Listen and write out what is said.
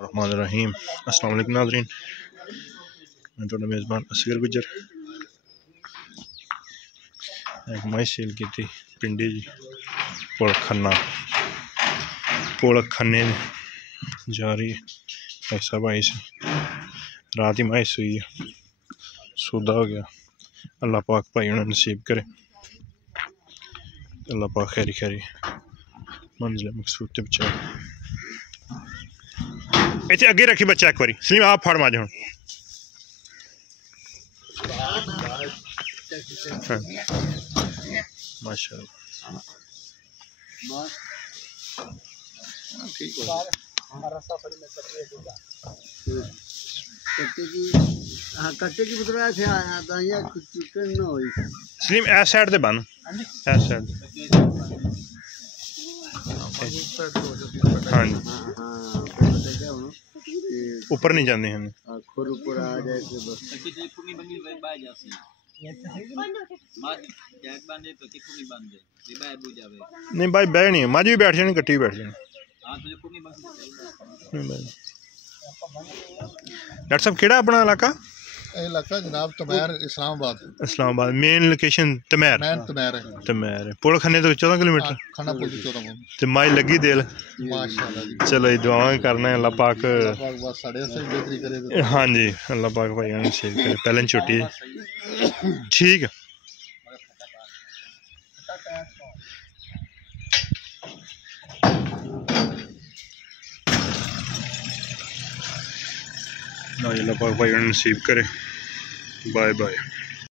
रहमान रहीम। अस्सलाम वालेकुम नाज़रीन, मैं थोड़ा मेज़बान असगर गुजर। एक माई सेल की थी पिंडी जी पुल खन्ने जा रही है। ऐसा भाई से रात ही माई सुई है, सौदा हो गया। अल्लाह पाक भाई उन्हें नसीब करे, अल्लाह पाक खैरी खैरी मंजिल मकसूद ते बचा। इतने अगे रखी बच्चा एक बारी सलीम आप फड़ माज हूँ। माशाअल्लाह सलीम ए साइड ते बन, ए साइड हाँ जी ऊपर नहीं जाते हैं। नहीं भाई बह नहीं, मज भी बैठ जानी, कट्टी भी बैठ जानी। डॉक्टर साहब केड़ा अपना इलाका? इलाका जनाब तमैर इस्लामाबाद। इस्लामाबाद मेन लोकेशन तमैर है। पुल खन्ने तो 14 किलोमीटर खाना पुल 14 ते माई लगी दिल माशाअल्लाह जी। चलो ये दुआएं करना है अल्लाह पाक बस साढ़े से बेहतरी करे। हाँ जी अल्लाह पाक भाई नसीब करे। पहले छुट्टी ठीक है। अल्लाह पाक भाई नसीब करे। Bye bye.